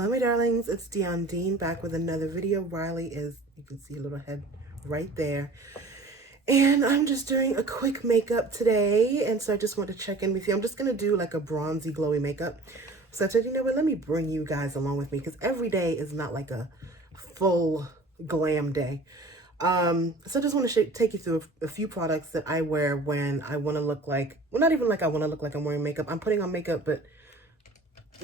Hello my darlings, it's Dion Dean back with another video. Riley is, you can see a little head right there. And I'm just doing a quick makeup today. And so I just want to check in with you. I'm just going to do like a bronzy glowy makeup. So I said, you know what, let me bring you guys along with me because every day is not like a full glam day. So I just want to take you through a few products that I wear when I want to look like, well, not even like I want to look like I'm wearing makeup. I'm putting on makeup, but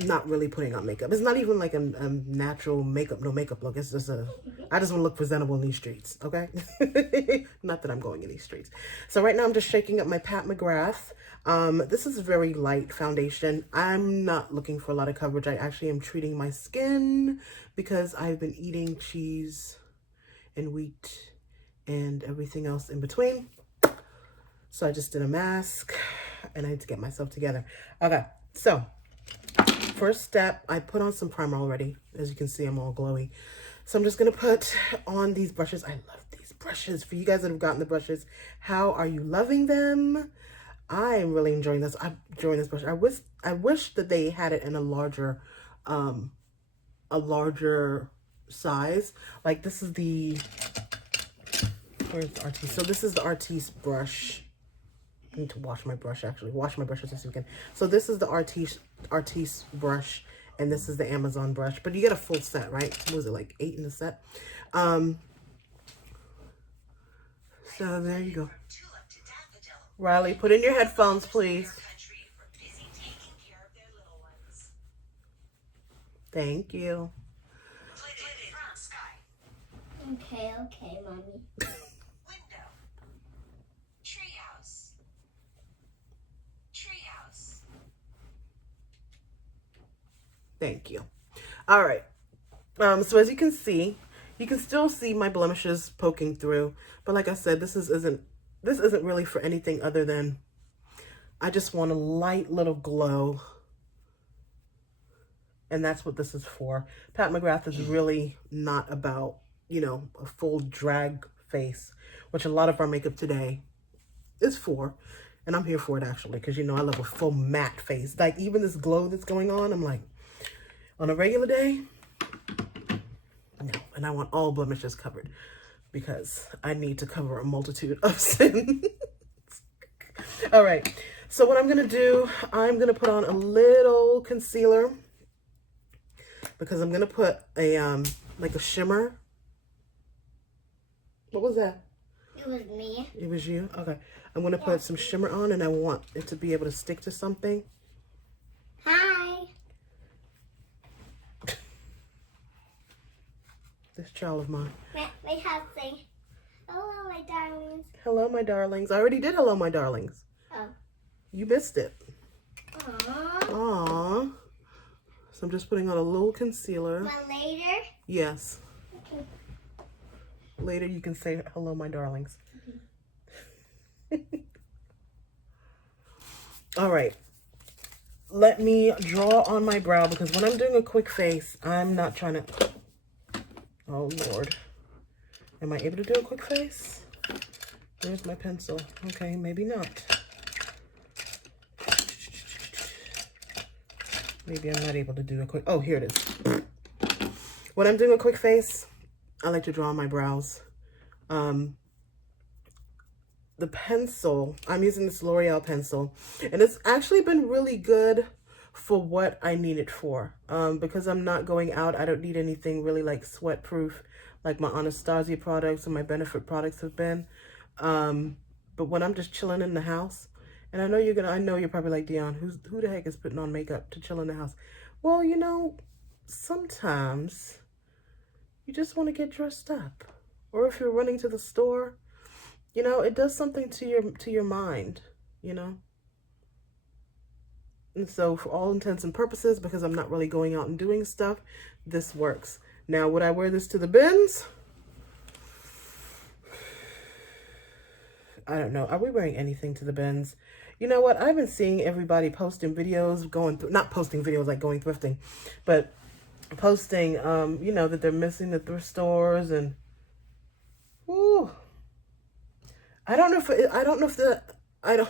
not really putting on makeup. It's not even like a natural makeup, no makeup look. It's just I just want to look presentable in these streets, okay? Not that I'm going in these streets. So right now I'm just shaking up my Pat McGrath. This is a very light foundation. I'm not looking for a lot of coverage. I actually am treating my skin because I've been eating cheese and wheat and everything else in between. So I just did a mask and I had to get myself together. Okay, so first step, I put on some primer already. As you can see, I'm all glowy. So I'm just going to put on these brushes. I love these brushes. For you guys that have gotten the brushes, how are you loving them? I am really enjoying this. I'm enjoying this brush. I wish that they had it in a larger size. Like this is the, where's the Artiste? So this is the Artiste brush. I need to wash my brush, actually. Wash my brushes this weekend. So this is the Artiste brush, and this is the Amazon brush. But you get a full set, right? What was it, like 8 in the set? So there you go. Riley, put in your headphones, please. Thank you. Okay, mommy. Thank you. All right. So as you can see, you can still see my blemishes poking through. But like I said, this isn't really for anything other than I just want a light little glow. And that's what this is for. Pat McGrath is really not about, you know, a full drag face, which a lot of our makeup today is for. And I'm here for it actually, because you know I love a full matte face. Like even this glow that's going on, I'm like, on a regular day, no. And I want all blemishes covered because I need to cover a multitude of sins. All right. So what I'm going to do, I'm going to put on a little concealer because I'm going to put a, like a shimmer. What was that? It was me. It was you? Okay. I'm going to put some shimmer on and I want it to be able to stick to something. Hi. This child of mine. My house say, hello, my darlings. Hello, my darlings. I already did hello, my darlings. Oh. You missed it. Aww. Aww. So I'm just putting on a little concealer. But later? Yes. Okay. Later you can say hello, my darlings. All right. Let me draw on my brow because when I'm doing a quick face, I'm not trying to... Oh, Lord. Am I able to do a quick face? Where's my pencil? Okay, maybe not. Maybe I'm not able to do a quick... Oh, here it is. When I'm doing a quick face, I like to draw on my brows. The pencil, I'm using this L'Oreal pencil. And it's actually been really good for what I need it for. Because I'm not going out, I don't need anything really like sweat proof like my Anastasia products and my Benefit products have been. But when I'm just chilling in the house, and I know you're probably like, Dion, who the heck is putting on makeup to chill in the house? Well, you know, sometimes you just want to get dressed up. Or if you're running to the store, you know, it does something to your mind, you know? And so for all intents and purposes, because I'm not really going out and doing stuff, this works. Now, would I wear this to the bins? I don't know. Are we wearing anything to the bins? You know what? I've been seeing everybody posting videos, not posting videos like going thrifting, but posting, you know, that they're missing the thrift stores and, whoo. I don't know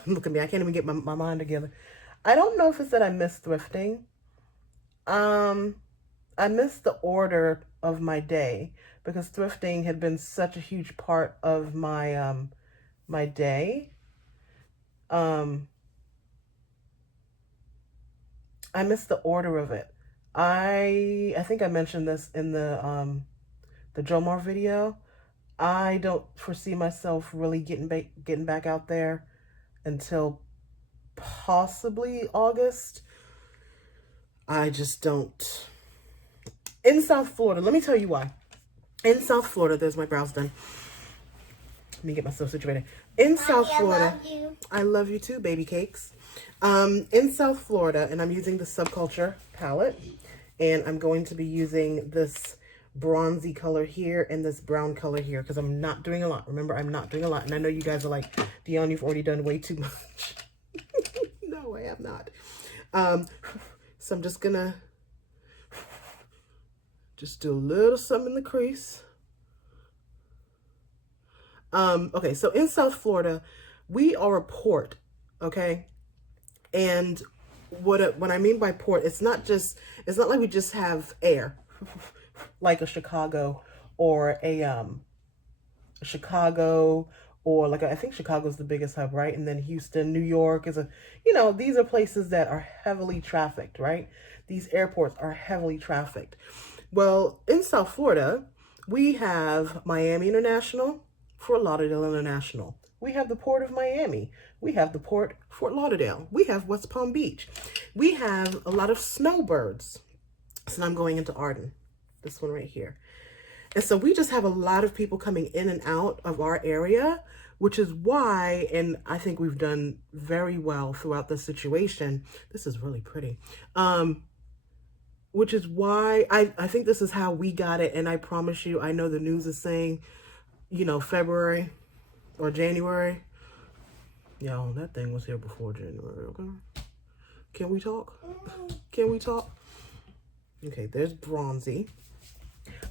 look at me. I can't even get my mind together. I don't know if it's that I miss thrifting. the order of my day because thrifting had been such a huge part of my my day. I missed the order of it. I think I mentioned this in the Jomar video. I don't foresee myself really getting back out there until possibly August. I just don't. In South Florida, let me tell you why. In South Florida, there's my brows done. Let me get myself situated. In South Florida, I love you too, baby cakes. In South Florida, and I'm using the Subculture palette, and I'm going to be using this bronzy color here and this brown color here because I'm not doing a lot. Remember, I'm not doing a lot, and I know you guys are like, Dion, you've already done way too much. No, I have not. So I'm just gonna just do a little something in the crease. Okay, so in South Florida, we are a port, okay? And what I mean by port, it's not like we just have air, like a Chicago or Chicago or like I think Chicago's the biggest hub, right? And then Houston, New York is these are places that are heavily trafficked, right? These airports are heavily trafficked. Well, in South Florida, we have Miami International, Fort Lauderdale International. We have the Port of Miami. We have the Port Fort Lauderdale. We have West Palm Beach. We have a lot of snowbirds. So now I'm going into Arden, this one right here. And so we just have a lot of people coming in and out of our area, which is why, and I think we've done very well throughout the situation. This is really pretty. Which is why I think this is how we got it. And I promise you, I know the news is saying, February or January. Y'all, that thing was here before January, okay? Can we talk? Can we talk? Okay, there's bronzy.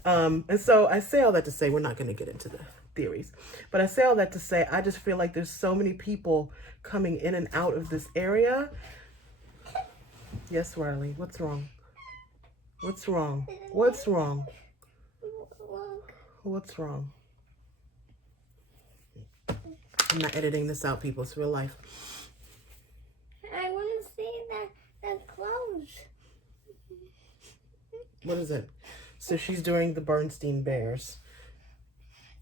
And so I say all that to say, we're not going to get into the theories, but I say all that to say, I just feel like there's so many people coming in and out of this area. Yes, Riley, what's wrong? What's wrong? What's wrong? What's wrong? I'm not editing this out, people. It's real life. I want to see the clothes. What is it? So she's doing the Bernstein Bears.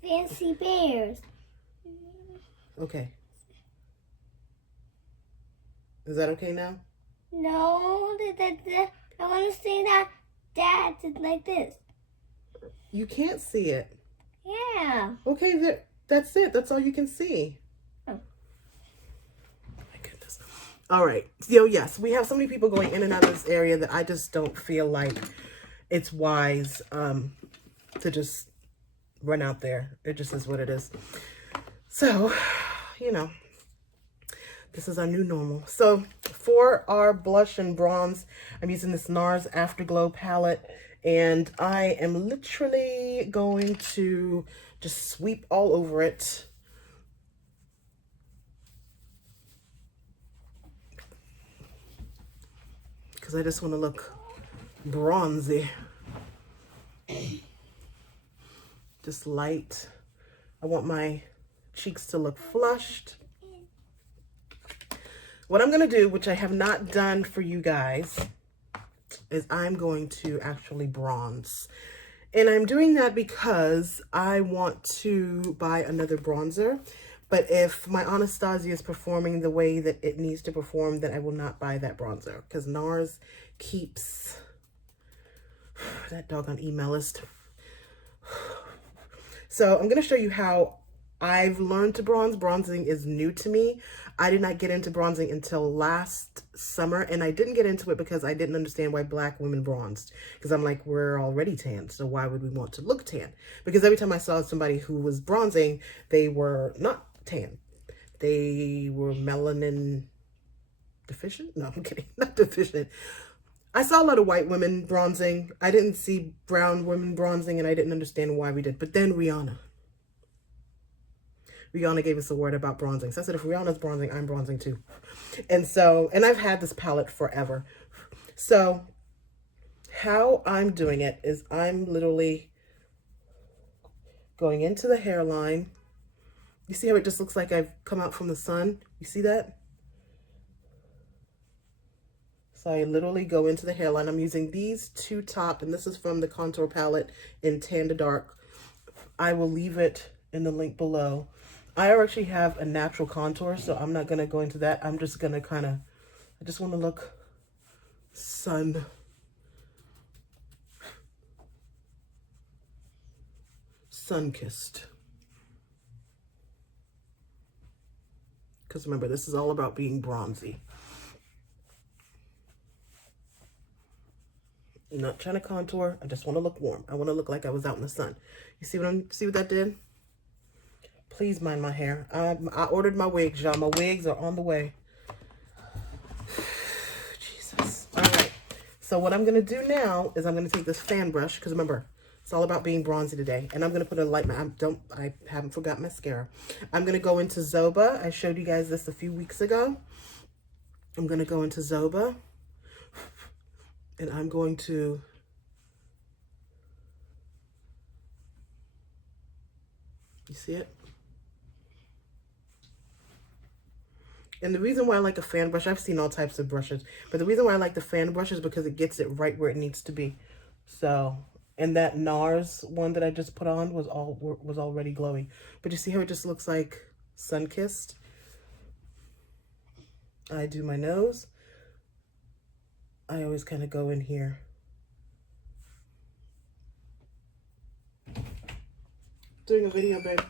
Fancy bears. Okay. Is that okay now? No, I want to see that Dad did like this. You can't see it. Yeah. Okay, that's it. That's all you can see. Oh. My goodness. All right. So yes, we have so many people going in and out of this area that I just don't feel like it's wise to just run out there. It just is what it is. So, this is our new normal. So for our blush and bronze, I'm using this NARS Afterglow palette, and I am literally going to just sweep all over it. Because I just want to look bronzy. Just light. I want my cheeks to look flushed. What I'm going to do, which I have not done for you guys, is I'm going to actually bronze. And I'm doing that because I want to buy another bronzer. But if my Anastasia is performing the way that it needs to perform, then I will not buy that bronzer. Because NARS keeps that doggone email list. So I'm going to show you how I've learned to bronze. Bronzing is new to me. I did not get into bronzing until last summer, and I didn't get into it because I didn't understand why Black women bronzed. Because I'm like, we're already tan, so why would we want to look tan? Because every time I saw somebody who was bronzing, they were not tan. They were melanin deficient? No, I'm kidding. Not deficient. I saw a lot of white women bronzing. I didn't see brown women bronzing, and I didn't understand why we did. But then Rihanna gave us a word about bronzing. So I said, if Rihanna's bronzing, I'm bronzing too. And I've had this palette forever. So how I'm doing it is I'm literally going into the hairline. You see how it just looks like I've come out from the sun? You see that? So I literally go into the hairline. I'm using these two top, and this is from the contour palette in Tan to Dark. I will leave it in the link below. I actually have a natural contour, so I'm not going to go into that. I'm just going to kind of, I just want to look sun-kissed. Because remember, this is all about being bronzy. I'm not trying to contour. I just want to look warm. I want to look like I was out in the sun. You see what that did? Please mind my hair. I ordered my wigs, y'all. My wigs are on the way. Jesus. All right. So what I'm going to do now is I'm going to take this fan brush, because remember, it's all about being bronzy today. And I'm going to put a light, I haven't forgot mascara. I'm going to go into Zoba. I showed you guys this a few weeks ago. I'm going to go into Zoba. And I'm going to you see it? And the reason why I like a fan brush, I've seen all types of brushes, but the reason why I like the fan brush is because it gets it right where it needs to be. So, and that NARS one that I just put on was already glowy. But you see how it just looks like sun-kissed? I do my nose. I always kind of go in here. Doing a video, babe.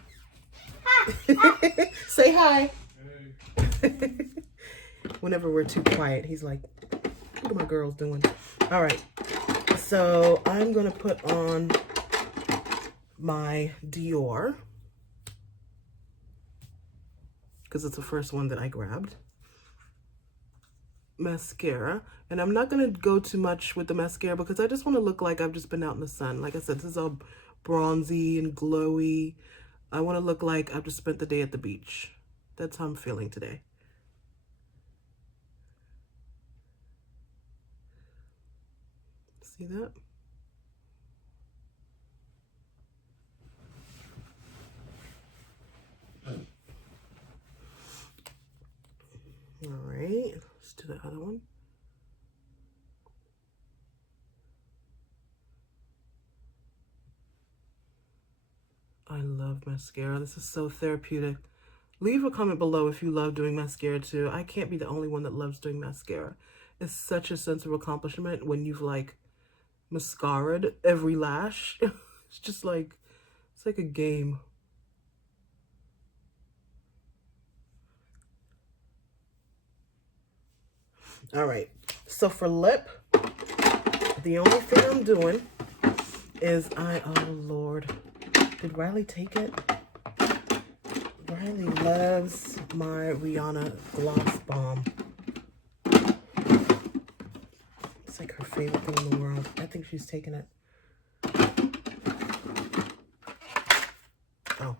Say hi. Hey. Whenever we're too quiet, he's like, what are my girls doing? All right. So I'm going to put on my Dior, because it's the first one that I grabbed. Mascara. And I'm not going to go too much with the mascara because I just want to look like I've just been out in the sun. Like I said, this is all bronzy and glowy. I want to look like I've just spent the day at the beach. That's how I'm feeling today. See that? All right, let's do the other one. I love mascara. This is so therapeutic. Leave a comment below if you love doing mascara too. I can't be the only one that loves doing mascara. It's such a sense of accomplishment when you've like mascara'd every lash. It's just like, it's like a game. All right, so for lip, the only thing I'm doing is oh Lord, did Riley take it? Riley loves my Rihanna Gloss Bomb. It's like her favorite thing in the world. I think she's taken it. Oh.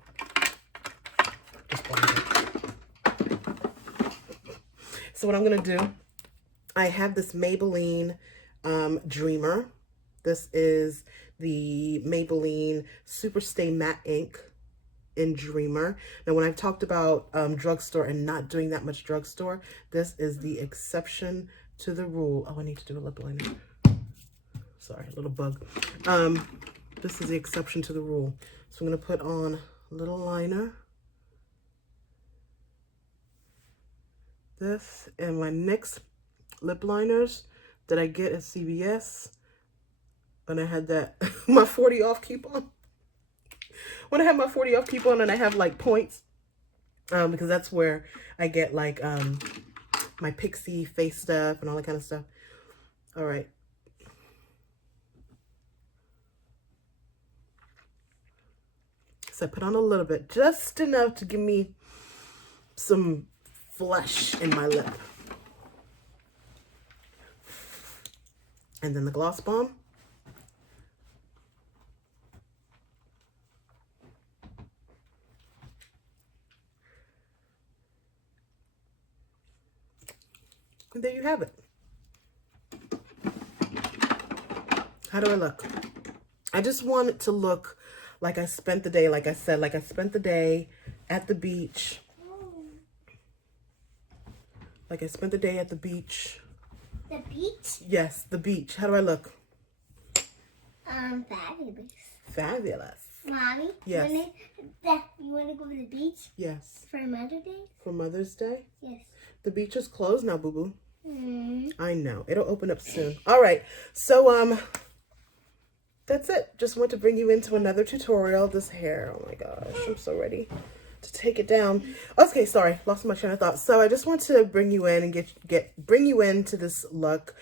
Just blinded. So what I'm going to do, I have this Maybelline Dreamer. This is the Maybelline Super Stay Matte Ink in Dreamer. Now, when I've talked about drugstore and not doing that much drugstore, this is the exception to the rule. Oh, I need to do a lip liner. Sorry, a little bug. This is the exception to the rule. So I'm going to put on a little liner. This and my NYX lip liners that I get at CVS when I had that my 40 off coupon. When I have my 40 off coupon and I have like points, because that's where I get like my Pixie face stuff and all that kind of stuff. All right. So I put on a little bit, just enough to give me some flesh in my lip. And then the Gloss Bomb. And there you have it. How do I look? I just want it to look like I spent the day, like I said, like I spent the day at the beach. Like I spent the day at the beach. The beach? Yes, the beach. How do I look? Fabulous. Fabulous. Mommy? Yes. You want to go to the beach? Yes. For Mother's Day? For Mother's Day? Yes. The beach is closed now, boo-boo. Mm. I know. It'll open up soon. All right. So, that's it. Just want to bring you into another tutorial. This hair. Oh my gosh. I'm so ready to take it down. Okay, sorry. Lost my train of thought. So I just want to bring you in and bring you into this look.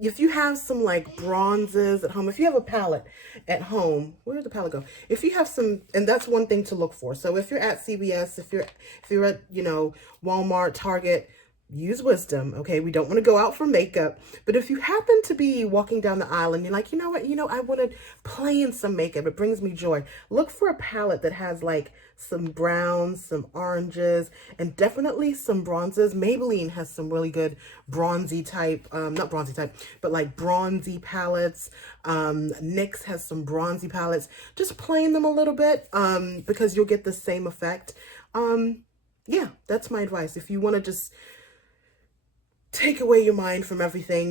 If you have some like bronzes at home, if you have a palette at home, where did the palette go? If you have some, and that's one thing to look for. So if you're at CVS, if you're at, you know, Walmart, Target, use wisdom, okay? We don't want to go out for makeup. But if you happen to be walking down the aisle and you're like, you know what, I want to play in some makeup, it brings me joy. Look for a palette that has like some browns, some oranges, and definitely some bronzes. Maybelline has some really good bronzy type, not bronzy type, but like bronzy palettes. NYX has some bronzy palettes. Just playing them a little bit, because you'll get the same effect. Yeah, that's my advice. If you want to just take away your mind from everything,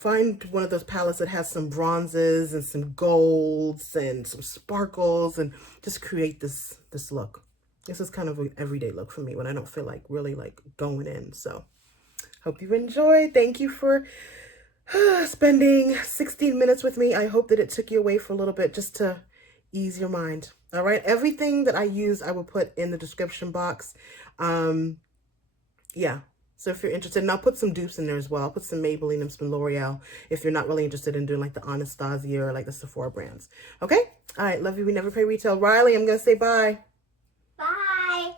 find one of those palettes that has some bronzes and some golds and some sparkles, and just create this look. This is kind of an everyday look for me when I don't feel like really like going in. So hope you enjoyed. Thank you for spending 16 minutes with me. I hope that it took you away for a little bit just to ease your mind. All right. Everything that I use, I will put in the description box. Yeah. So if you're interested, and I'll put some dupes in there as well. I'll put some Maybelline and some L'Oreal if you're not really interested in doing like the Anastasia or like the Sephora brands. Okay? All right. Love you. We never pay retail. Riley, I'm going to say bye. Bye.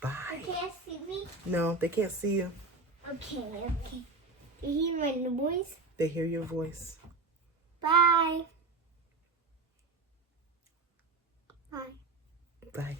Bye. You can't see me? No, they can't see you. Okay. Do you hear my voice? They hear your voice. Bye. Bye. Bye.